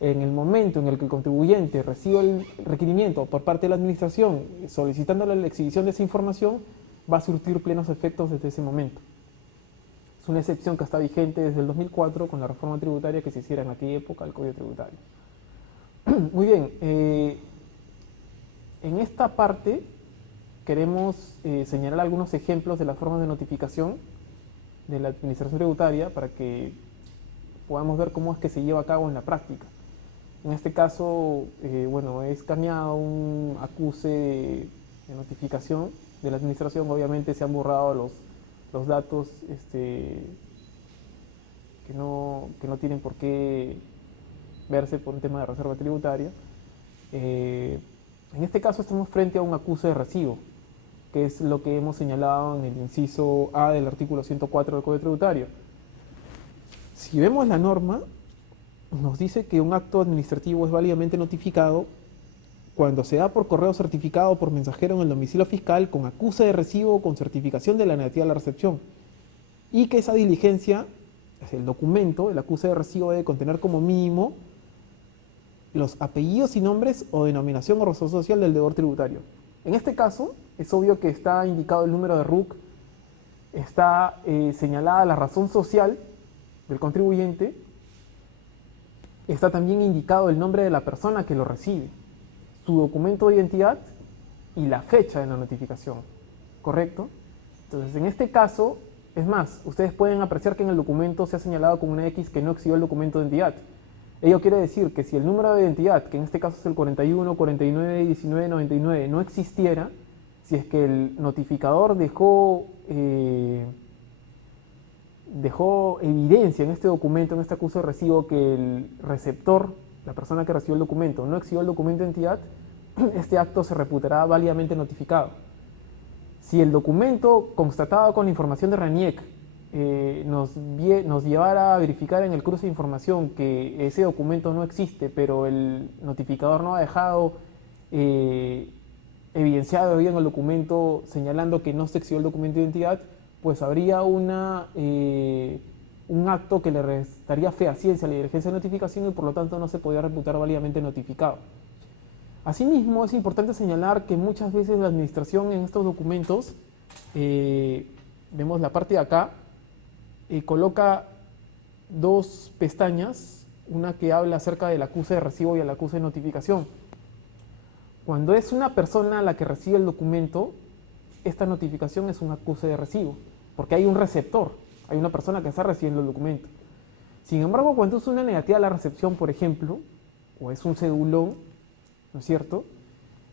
en el momento en el que el contribuyente reciba el requerimiento por parte de la administración solicitándole la exhibición de esa información, va a surtir plenos efectos desde ese momento. Es una excepción que está vigente desde el 2004 con la reforma tributaria que se hiciera en aquella época al Código Tributario. Muy bien, en esta parte queremos señalar algunos ejemplos de las formas de notificación de la administración tributaria para que podamos ver cómo es que se lleva a cabo en la práctica. En este caso, bueno, he escaneado un acuse de notificación de la administración. Obviamente se han borrado los datos que no tienen por qué verse por un tema de reserva tributaria. En este caso estamos frente a un acuse de recibo, que es lo que hemos señalado en el inciso A del artículo 104 del Código Tributario. Si vemos la norma, nos dice que un acto administrativo es válidamente notificado cuando se da por correo certificado por mensajero en el domicilio fiscal con acuse de recibo o con certificación de la negatividad de la recepción, y que esa diligencia, el documento, el acuse de recibo, debe contener como mínimo los apellidos y nombres o denominación o razón social del deudor tributario. En este caso, es obvio que está indicado el número de RUC, está señalada la razón social del contribuyente, está también indicado el nombre de la persona que lo recibe, su documento de identidad y la fecha de la notificación, ¿correcto? Entonces, en este caso, es más, ustedes pueden apreciar que en el documento se ha señalado con una X que no exhibió el documento de identidad. Ello quiere decir que si el número de identidad, que en este caso es el 41, 49, 19, 99, no existiera, si es que el notificador dejó evidencia en este documento, en este acuse de recibo, que el receptor, la persona que recibió el documento, no exhibió el documento de identidad, este acto se reputará válidamente notificado. Si el documento constatado con la información de RENIEC nos llevara a verificar en el cruce de información que ese documento no existe, pero el notificador no ha dejado evidenciado bien el documento señalando que no se exhibió el documento de identidad, pues habría un acto que le restaría fehaciencia a la diligencia de notificación y por lo tanto no se podría reputar válidamente notificado. Asimismo, es importante señalar que muchas veces la administración en estos documentos, vemos la parte de acá, coloca dos pestañas, una que habla acerca del acuse de recibo y el acuse de notificación. Cuando es una persona la que recibe el documento, esta notificación es un acuse de recibo, porque hay un receptor, hay una persona que está recibiendo el documento. Sin embargo, cuando es una negativa a la recepción, por ejemplo, o es un cedulón, ¿no es cierto?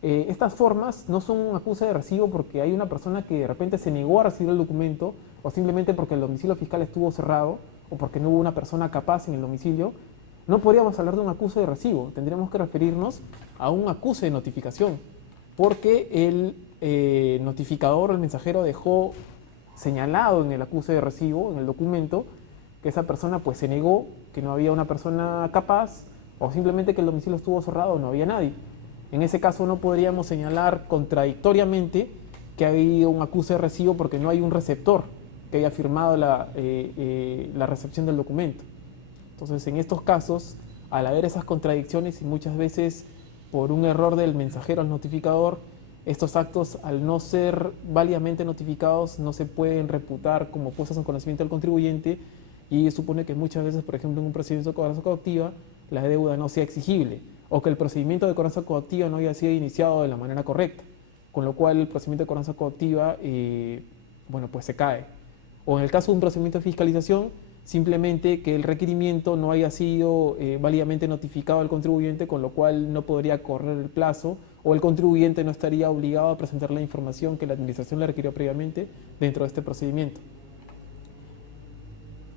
Estas formas no son un acuse de recibo porque hay una persona que de repente se negó a recibir el documento, o simplemente porque el domicilio fiscal estuvo cerrado, o porque no hubo una persona capaz en el domicilio. No podríamos hablar de un acuse de recibo, tendríamos que referirnos a un acuse de notificación, porque el notificador o el mensajero dejó señalado en el acuse de recibo, en el documento, que esa persona pues se negó, que no había una persona capaz, o simplemente que el domicilio estuvo cerrado o no había nadie. En ese caso no podríamos señalar contradictoriamente que ha habido un acuse de recibo porque no hay un receptor que haya firmado la recepción del documento. Entonces, en estos casos, al haber esas contradicciones y muchas veces por un error del mensajero al notificador, estos actos, al no ser válidamente notificados, no se pueden reputar como puestos en conocimiento del contribuyente y supone que muchas veces, por ejemplo, en un procedimiento de cobranza coactiva, la deuda no sea exigible o que el procedimiento de cobranza coactiva no haya sido iniciado de la manera correcta, con lo cual el procedimiento de cobranza coactiva, bueno, pues se cae. O en el caso de un procedimiento de fiscalización, simplemente que el requerimiento no haya sido válidamente notificado al contribuyente, con lo cual no podría correr el plazo o el contribuyente no estaría obligado a presentar la información que la administración le requirió previamente dentro de este procedimiento.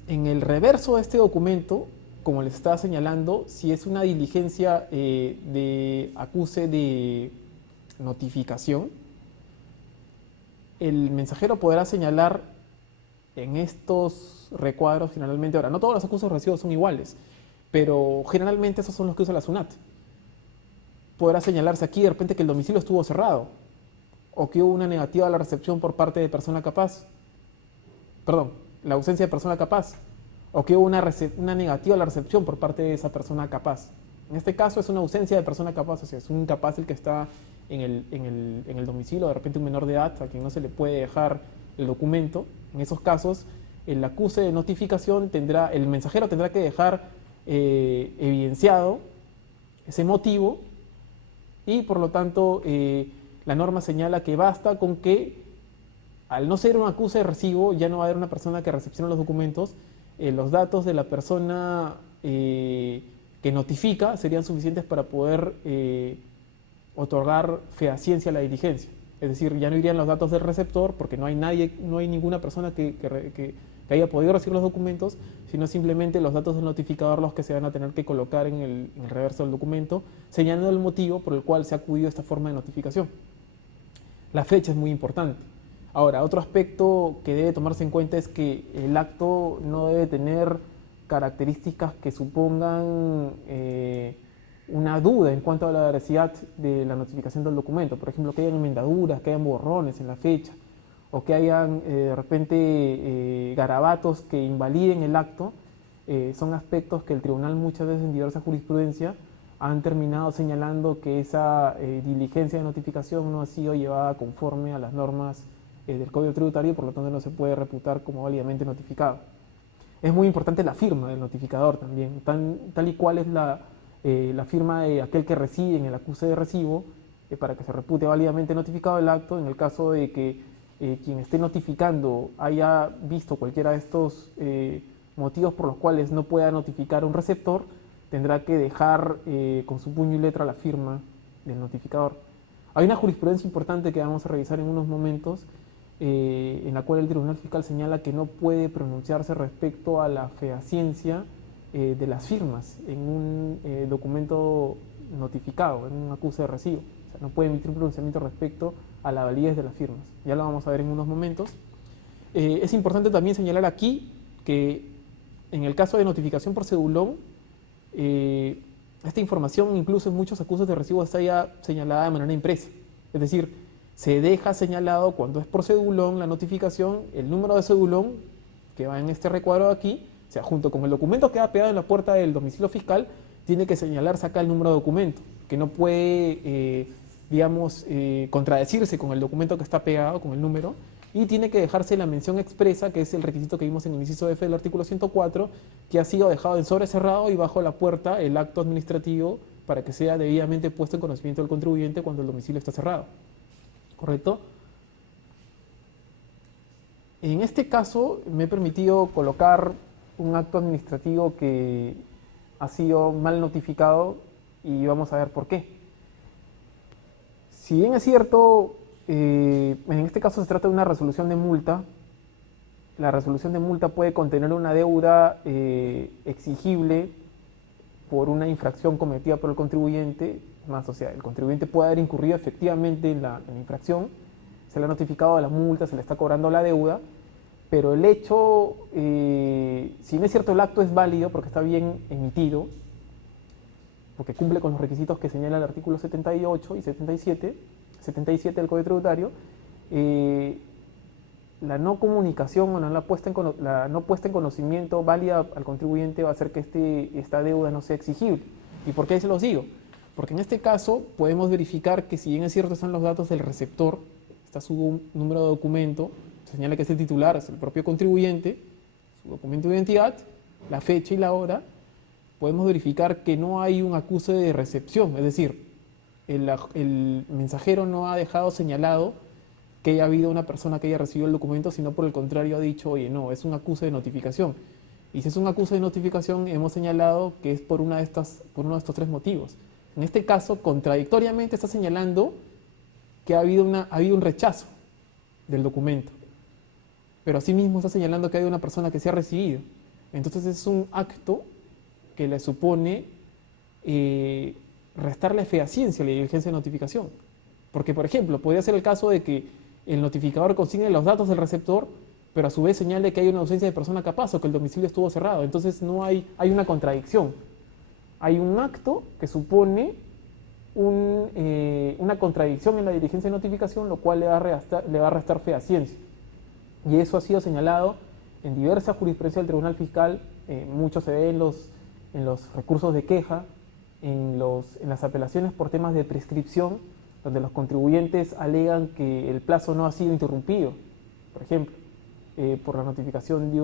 En el reverso de este documento, como les estaba señalando, si es una diligencia de acuse de notificación, el mensajero podrá señalar en estos recuadros generalmente, ahora no todos los acusos de recibo son iguales, pero generalmente esos son los que usa la SUNAT. Podrá señalarse aquí de repente que el domicilio estuvo cerrado, o que hubo una negativa a la recepción por parte de persona capaz, perdón, la ausencia de persona capaz, o que hubo una negativa a la recepción por parte de esa persona capaz. En este caso es una ausencia de persona capaz, o sea, es un incapaz el que está en el domicilio, de repente un menor de edad a quien no se le puede dejar el documento. En esos casos, el acuse de notificación el mensajero tendrá que dejar evidenciado ese motivo y por lo tanto la norma señala que basta con que al no ser un acuse de recibo ya no va a haber una persona que recepcione los documentos, los datos de la persona que notifica serían suficientes para poder otorgar fehaciencia a la diligencia. Es decir, ya no irían los datos del receptor porque no hay ninguna persona que haya podido recibir los documentos, sino simplemente los datos del notificador los que se van a tener que colocar en el reverso del documento, señalando el motivo por el cual se ha acudido a esta forma de notificación. La fecha es muy importante. Ahora, otro aspecto que debe tomarse en cuenta es que el acto no debe tener características que supongan una duda en cuanto a la veracidad de la notificación del documento. Por ejemplo, que hayan enmendaduras, que hayan borrones en la fecha, o que hayan de repente garabatos que invaliden el acto. Son aspectos que el tribunal muchas veces en diversa jurisprudencia han terminado señalando que esa diligencia de notificación no ha sido llevada conforme a las normas del Código Tributario y por lo tanto no se puede reputar como válidamente notificado. Es muy importante la firma del notificador también, tal y cual es la firma de aquel que reside en el acuse de recibo para que se repute válidamente notificado el acto. En el caso de que quien esté notificando haya visto cualquiera de estos motivos por los cuales no pueda notificar a un receptor, tendrá que dejar con su puño y letra la firma del notificador. Hay una jurisprudencia importante que vamos a revisar en unos momentos, en la cual el Tribunal Fiscal señala que no puede pronunciarse respecto a la fehaciencia de las firmas en un documento notificado, en un acuse de recibo. O sea, no puede emitir un pronunciamiento respecto a la validez de las firmas. Ya lo vamos a ver en unos momentos. Es importante también señalar aquí que en el caso de notificación por cedulón, esta información incluso en muchos acuses de recibo está ya señalada de manera impresa. Es decir, se deja señalado cuando es por cedulón la notificación, el número de cedulón que va en este recuadro de aquí, o sea, junto con el documento que ha pegado en la puerta del domicilio fiscal, tiene que señalarse acá el número de documento, que no puede, contradecirse con el documento que está pegado, con el número, y tiene que dejarse la mención expresa, que es el requisito que vimos en el inciso F del artículo 104, que ha sido dejado en sobre cerrado y bajo la puerta el acto administrativo para que sea debidamente puesto en conocimiento del contribuyente cuando el domicilio está cerrado. ¿Correcto? En este caso me he permitido colocar un acto administrativo que ha sido mal notificado y vamos a ver por qué. Si bien es cierto, en este caso se trata de una resolución de multa, la resolución de multa puede contener una deuda exigible por una infracción cometida por el contribuyente, más, o sea, el contribuyente puede haber incurrido efectivamente en la infracción, se le ha notificado la multa, se le está cobrando la deuda, pero el hecho, si no es cierto el acto es válido porque está bien emitido, porque cumple con los requisitos que señala el artículo 78 y 77 del Código Tributario, la no comunicación o la no puesta en conocimiento válida al contribuyente va a hacer que esta deuda no sea exigible. ¿Y por qué se los digo? Porque en este caso podemos verificar que si bien es cierto están los datos del receptor, está su número de documento, señala que es el titular, es el propio contribuyente, su documento de identidad, la fecha y la hora, podemos verificar que no hay un acuse de recepción, es decir, el mensajero no ha dejado señalado que haya habido una persona que haya recibido el documento, sino por el contrario ha dicho, oye, no, es un acuse de notificación. Y si es un acuse de notificación, hemos señalado que es por uno de estos tres motivos. En este caso, contradictoriamente está señalando que ha habido un rechazo del documento, pero asimismo está señalando que hay una persona que se ha recibido. Entonces es un acto que le supone restarle fehaciencia a la diligencia de notificación. Porque, por ejemplo, podría ser el caso de que el notificador consigne los datos del receptor, pero a su vez señale que hay una ausencia de persona capaz o que el domicilio estuvo cerrado. Entonces hay una contradicción. hay un acto que supone una contradicción en la diligencia de notificación, lo cual le va a restar fehaciencia. Y eso ha sido señalado en diversas jurisprudencias del Tribunal Fiscal, mucho se ve en los recursos de queja, en las apelaciones por temas de prescripción, donde los contribuyentes alegan que el plazo no ha sido interrumpido, por ejemplo, por la notificación de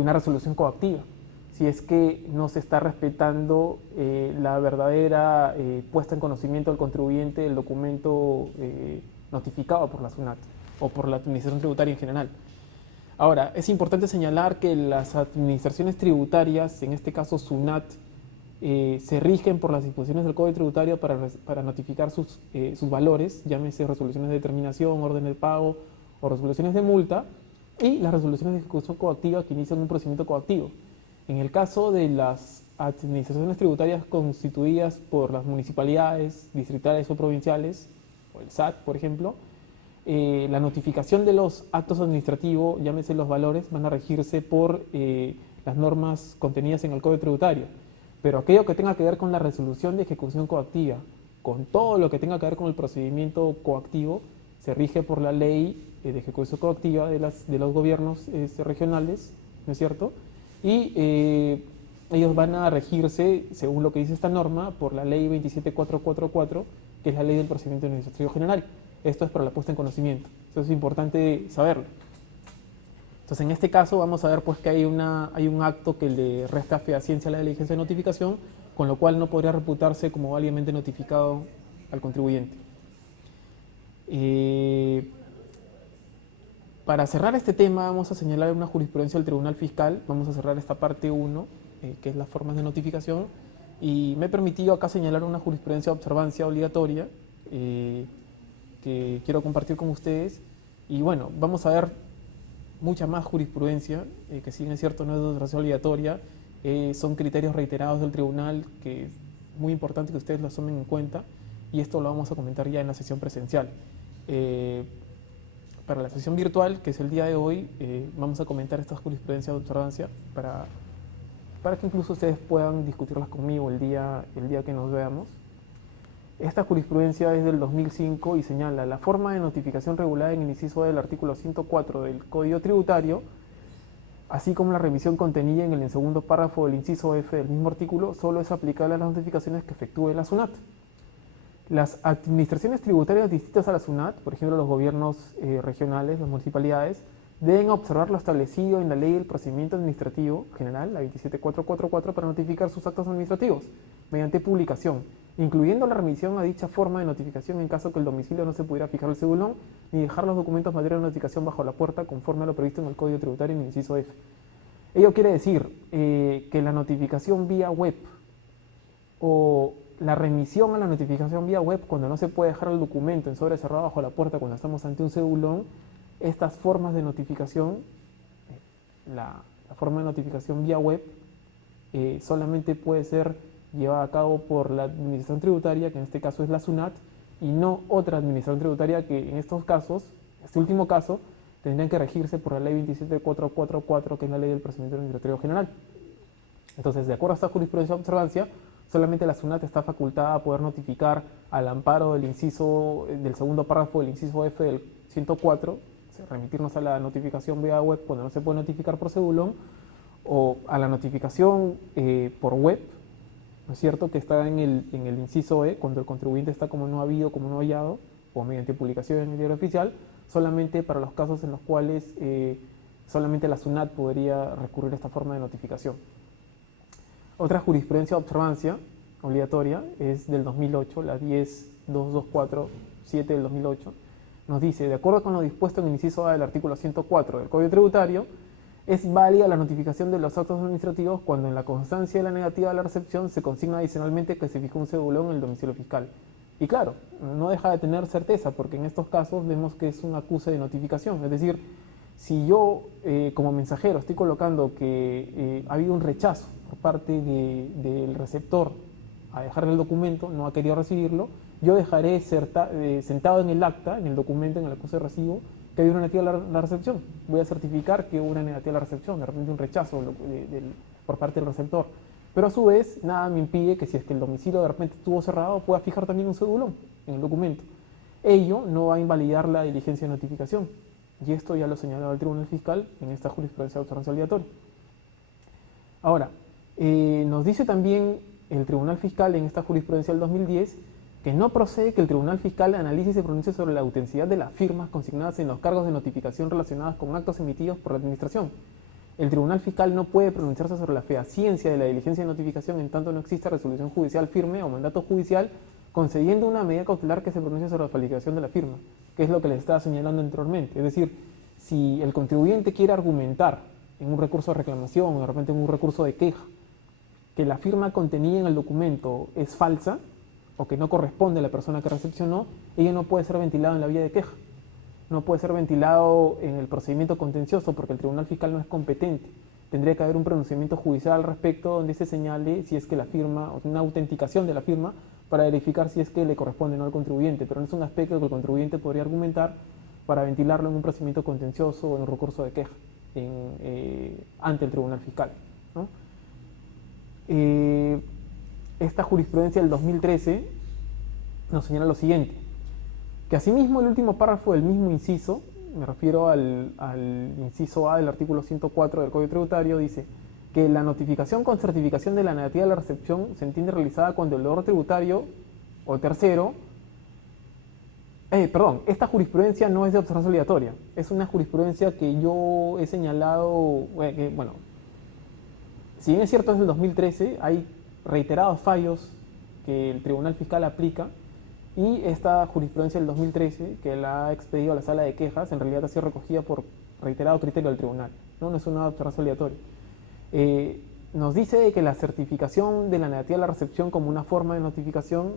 una resolución coactiva, si es que no se está respetando la verdadera puesta en conocimiento del contribuyente del documento notificado por la SUNAT o por la Administración Tributaria en general. Ahora, es importante señalar que las administraciones tributarias, en este caso SUNAT, se rigen por las disposiciones del Código Tributario para notificar sus valores, llámese resoluciones de determinación, orden de pago o resoluciones de multa, y las resoluciones de ejecución coactiva que inician un procedimiento coactivo. En el caso de las administraciones tributarias constituidas por las municipalidades, distritales o provinciales, o el SAT, por ejemplo, la notificación de los actos administrativos, llámese los valores, van a regirse por las normas contenidas en el Código Tributario. Pero aquello que tenga que ver con la resolución de ejecución coactiva, con todo lo que tenga que ver con el procedimiento coactivo, se rige por la ley de ejecución coactiva de los gobiernos regionales, ¿no es cierto? Y ellos van a regirse, según lo que dice esta norma, por la ley 27444, que es la ley del procedimiento administrativo general. Esto es para la puesta en conocimiento. Eso es importante saberlo. Entonces, en este caso vamos a ver pues, que hay un acto que le resta fehaciencia a la diligencia de notificación, con lo cual no podría reputarse como válidamente notificado al contribuyente. Para cerrar este tema vamos a señalar una jurisprudencia del Tribunal Fiscal. Vamos a cerrar esta parte 1, que es las formas de notificación, y me he permitido acá señalar una jurisprudencia de observancia obligatoria que quiero compartir con ustedes. Y bueno, vamos a ver mucha más jurisprudencia, que si bien es cierto no es de observancia obligatoria, son criterios reiterados del tribunal que es muy importante que ustedes los tomen en cuenta, y esto lo vamos a comentar ya en la sesión presencial. Para la sesión virtual, que es el día de hoy, vamos a comentar estas jurisprudencias de observancia para que incluso ustedes puedan discutirlas conmigo el día que nos veamos. Esta jurisprudencia es del 2005 y señala la forma de notificación regulada en el inciso del artículo 104 del Código Tributario, así como la remisión contenida en el segundo párrafo del inciso F del mismo artículo, solo es aplicable a las notificaciones que efectúe la SUNAT. Las administraciones tributarias distintas a la SUNAT, por ejemplo los gobiernos regionales, las municipalidades, deben observar lo establecido en la Ley del Procedimiento Administrativo General, la 27444, para notificar sus actos administrativos mediante publicación, incluyendo la remisión a dicha forma de notificación en caso que el domicilio no se pudiera fijar el cedulón, ni dejar los documentos materiales de notificación bajo la puerta conforme a lo previsto en el Código Tributario en el inciso F. Ello quiere decir que la notificación vía web o la remisión a la notificación vía web, cuando no se puede dejar el documento en sobre cerrado bajo la puerta cuando estamos ante un cedulón, estas formas de notificación, la forma de notificación vía web, solamente puede ser llevada a cabo por la administración tributaria, que en este caso es la SUNAT, y no otra administración tributaria que en estos casos, este último caso, tendrían que regirse por la ley 27444, que es la ley del procedimiento administrativo general. Entonces, de acuerdo a esta jurisprudencia de observancia, solamente la SUNAT está facultada a poder notificar al amparo del segundo párrafo del inciso F del 104, remitirnos a la notificación vía web cuando no se puede notificar por cedulón, o a la notificación por web, ¿no es cierto?, que está en el inciso E, cuando el contribuyente está como no habido, como no hallado, o mediante publicación en el diario oficial, solamente para los casos en los cuales solamente la SUNAT podría recurrir a esta forma de notificación. Otra jurisprudencia de observancia obligatoria es del 2008, la 10224-7 del 2008, nos dice, de acuerdo con lo dispuesto en el inciso A del artículo 104 del Código Tributario, es válida la notificación de los actos administrativos cuando en la constancia de la negativa de la recepción se consigna adicionalmente que se fijó un cedulón en el domicilio fiscal. Y claro, no deja de tener certeza, porque en estos casos vemos que es un acuse de notificación. Es decir, si yo como mensajero estoy colocando que ha habido un rechazo por parte del receptor a dejar el documento, no ha querido recibirlo, yo dejaré sentado en el acta, en el documento, en el acuse de recibo, que hay una negativa a la recepción. Voy a certificar que hubo una negativa a la recepción, de repente un rechazo por parte del receptor. Pero a su vez, nada me impide que si es que el domicilio de repente estuvo cerrado, pueda fijar también un cedulón en el documento. Ello no va a invalidar la diligencia de notificación. Y esto ya lo señalaba el Tribunal Fiscal en esta jurisprudencia de observancia obligatoria. Ahora, nos dice también el Tribunal Fiscal en esta jurisprudencia del 2010 que no procede que el Tribunal Fiscal analice y se pronuncie sobre la autenticidad de las firmas consignadas en los cargos de notificación relacionados con actos emitidos por la Administración. El Tribunal Fiscal no puede pronunciarse sobre la fehaciencia de la diligencia de notificación en tanto no exista resolución judicial firme o mandato judicial concediendo una medida cautelar que se pronuncie sobre la calificación de la firma, que es lo que les estaba señalando anteriormente. Es decir, si el contribuyente quiere argumentar en un recurso de reclamación o de repente en un recurso de queja que la firma contenida en el documento es falsa o que no corresponde a la persona que recepcionó, ello no puede ser ventilado en la vía de queja. No puede ser ventilado en el procedimiento contencioso porque el Tribunal Fiscal no es competente. Tendría que haber un pronunciamiento judicial al respecto donde se señale si es que la firma, o una autenticación de la firma para verificar si es que le corresponde o no al contribuyente, pero no es un aspecto que el contribuyente podría argumentar para ventilarlo en un procedimiento contencioso o en un recurso de queja ante el Tribunal Fiscal, ¿no? Esta jurisprudencia del 2013 nos señala lo siguiente, que asimismo el último párrafo del mismo inciso, me refiero al inciso A del artículo 104 del Código Tributario, dice que la notificación con certificación de la negativa de la recepción se entiende realizada cuando el deudor tributario o tercero, esta jurisprudencia no es de observancia obligatoria, es una jurisprudencia que yo he señalado, si bien es cierto es del 2013, hay reiterados fallos que el Tribunal Fiscal aplica y esta jurisprudencia del 2013, que la ha expedido a la sala de quejas, en realidad ha sido recogida por reiterado criterio del tribunal, no es una observancia obligatoria. Nos dice que la certificación de la negativa a la recepción como una forma de notificación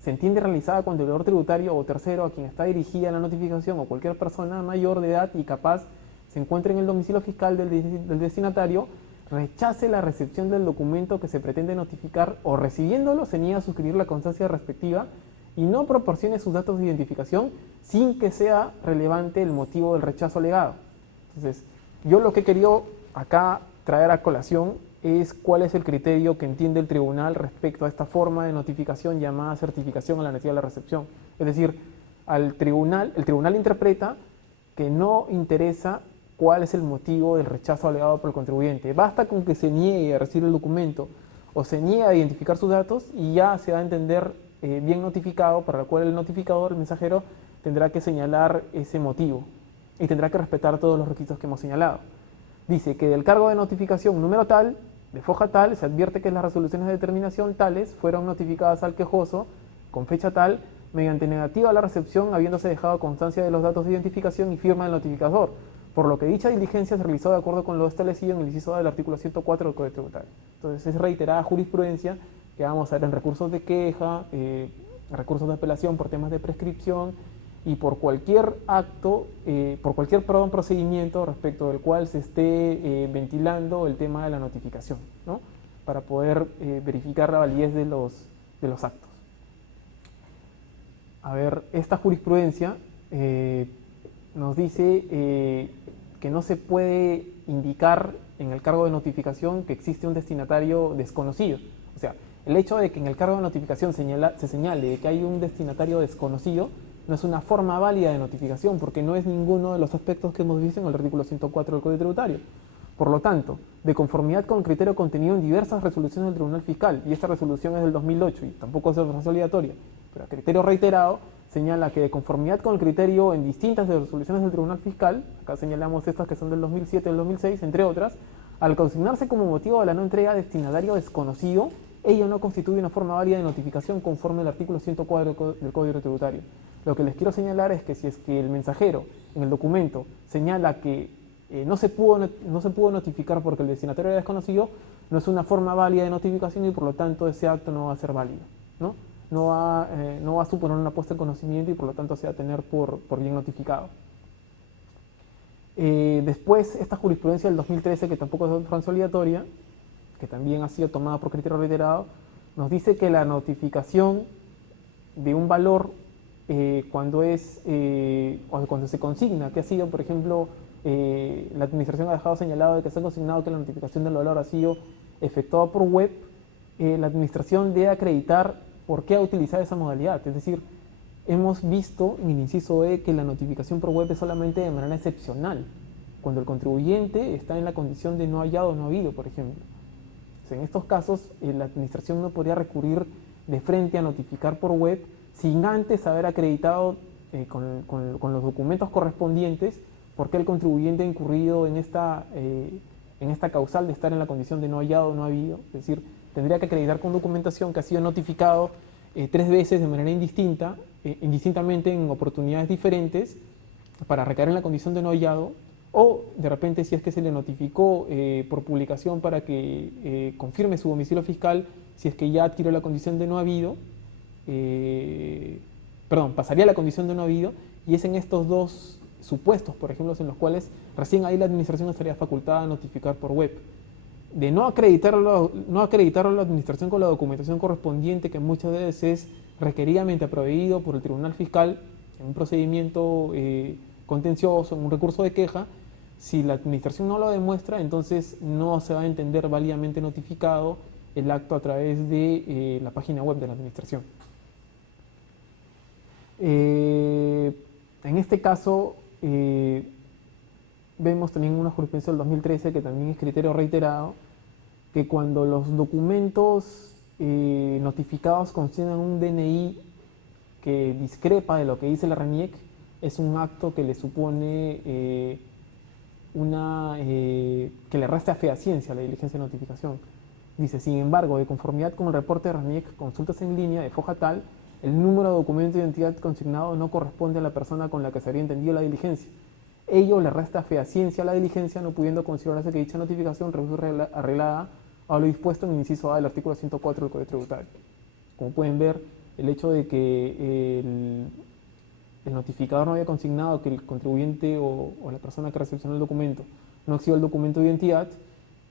se entiende realizada cuando el deudor tributario o tercero a quien está dirigida la notificación o cualquier persona mayor de edad y capaz se encuentre en el domicilio fiscal del destinatario, rechace la recepción del documento que se pretende notificar o recibiéndolo se niega a suscribir la constancia respectiva y no proporcione sus datos de identificación sin que sea relevante el motivo del rechazo alegado. Entonces, yo lo que he querido acá traer a colación es cuál es el criterio que entiende el tribunal respecto a esta forma de notificación llamada certificación a la negativa de la recepción. Es decir, el tribunal interpreta que no interesa cuál es el motivo del rechazo alegado por el contribuyente. Basta con que se niegue a recibir el documento o se niegue a identificar sus datos y ya se va a entender bien notificado, para lo cual el notificador, el mensajero, tendrá que señalar ese motivo y tendrá que respetar todos los requisitos que hemos señalado. Dice que del cargo de notificación número tal, de foja tal, se advierte que las resoluciones de determinación tales fueron notificadas al quejoso con fecha tal, mediante negativa a la recepción, habiéndose dejado constancia de los datos de identificación y firma del notificador, por lo que dicha diligencia se realizó de acuerdo con lo establecido en el inciso A del artículo 104 del Código Tributario. Entonces es reiterada jurisprudencia que vamos a ver en recursos de queja, recursos de apelación por temas de prescripción y por cualquier acto, procedimiento respecto del cual se esté ventilando el tema de la notificación, ¿no? Para poder verificar la validez de los actos. A ver, esta jurisprudencia nos dice que no se puede indicar en el cargo de notificación que existe un destinatario desconocido. O sea, el hecho de que en el cargo de notificación se señale que hay un destinatario desconocido no es una forma válida de notificación porque no es ninguno de los aspectos que hemos visto en el artículo 104 del Código Tributario. Por lo tanto, de conformidad con el criterio contenido en diversas resoluciones del Tribunal Fiscal, y esta resolución es del 2008 y tampoco es obligatoria, pero a criterio reiterado, señala que de conformidad con el criterio en distintas resoluciones del Tribunal Fiscal, acá señalamos estas que son del 2007 y del 2006, entre otras, al consignarse como motivo de la no entrega destinatario desconocido, ello no constituye una forma válida de notificación conforme al artículo 104 del Código Tributario. Lo que les quiero señalar es que si es que el mensajero en el documento señala que no se pudo notificar porque el destinatario era desconocido, no es una forma válida de notificación y por lo tanto ese acto no va a ser válido, ¿no? No va a suponer una puesta en conocimiento y por lo tanto se va a tener por bien notificado. Después, esta jurisprudencia del 2013, que tampoco es obligatoria, que también ha sido tomada por criterio reiterado, nos dice que la notificación de un valor cuando se consigna, que ha sido, por ejemplo, la administración ha dejado señalado de que se ha consignado que la notificación del valor ha sido efectuada por web, la administración debe acreditar por qué ha utilizado esa modalidad. Es decir, hemos visto en el inciso E que la notificación por web es solamente de manera excepcional, cuando el contribuyente está en la condición de no hallado o no habido, por ejemplo. En estos casos, la administración no podría recurrir de frente a notificar por web sin antes haber acreditado con los documentos correspondientes por qué el contribuyente ha incurrido en esta causal de estar en la condición de no hallado o no habido. Es decir, tendría que acreditar con documentación que ha sido notificado 3 veces de manera indistintamente en oportunidades diferentes para recaer en la condición de no hallado, o de repente si es que se le notificó por publicación para que confirme su domicilio fiscal, si es que ya adquirió la condición de no habido, pasaría a la condición de no habido, y es en estos dos supuestos, por ejemplo, en los cuales recién ahí la administración estaría facultada a notificar por web. De no acreditarlo a la administración con la documentación correspondiente, que muchas veces es requeridamente proveído por el Tribunal Fiscal en un procedimiento contencioso, en un recurso de queja. Si la administración no lo demuestra, entonces no se va a entender válidamente notificado el acto a través de la página web de la administración. En este caso, vemos también una jurisprudencia del 2013 que también es criterio reiterado, que cuando los documentos notificados contienen un DNI que discrepa de lo que dice la RENIEC, es un acto que le supone que le resta fehaciencia a la diligencia de notificación. Dice, sin embargo, de conformidad con el reporte de RENIEC, consultas en línea de foja tal, el número de documento de identidad consignado no corresponde a la persona con la que se habría entendido la diligencia. Ello le resta fehaciencia a la diligencia, no pudiendo considerarse que dicha notificación resulte arreglada a lo dispuesto en el inciso A del artículo 104 del Código Tributario. Como pueden ver, el hecho de que el notificador no haya consignado que el contribuyente o la persona que recepcionó el documento no exhiba el documento de identidad,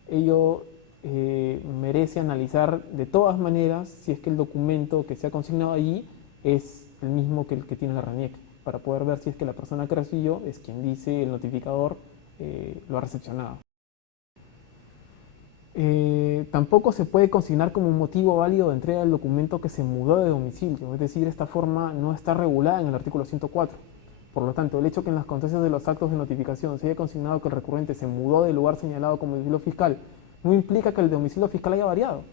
ello merece analizar de todas maneras si es que el documento que se ha consignado allí es el mismo que el que tiene la RENIEC, para poder ver si es que la persona que recibió es quien dice el notificador lo ha recepcionado. Tampoco se puede consignar como un motivo válido de entrega del documento que se mudó de domicilio, es decir, esta forma no está regulada en el artículo 104. Por lo tanto, el hecho que en las constancias de los actos de notificación se haya consignado que el recurrente se mudó del lugar señalado como domicilio fiscal no implica que el domicilio fiscal haya variado,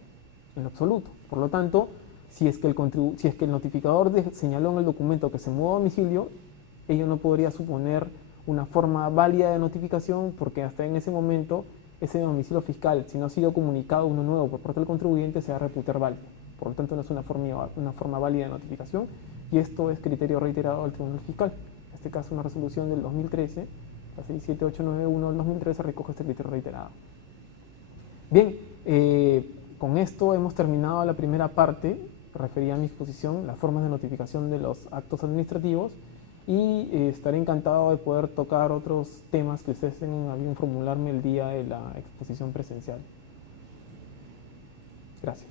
en lo absoluto. Por lo tanto, si es que el notificador señaló en el documento que se mudó a domicilio, ello no podría suponer una forma válida de notificación, porque hasta en ese momento ese domicilio fiscal, si no ha sido comunicado uno nuevo por parte del contribuyente, se va a reputar válido. Por lo tanto, no es una forma válida de notificación, y esto es criterio reiterado del Tribunal Fiscal. En este caso, una resolución del 2013, la 67891 del 2013, recoge este criterio reiterado. Bien, con esto hemos terminado la primera parte referida a mi exposición, las formas de notificación de los actos administrativos, y estaré encantado de poder tocar otros temas que ustedes tengan a bien formularme el día de la exposición presencial. Gracias.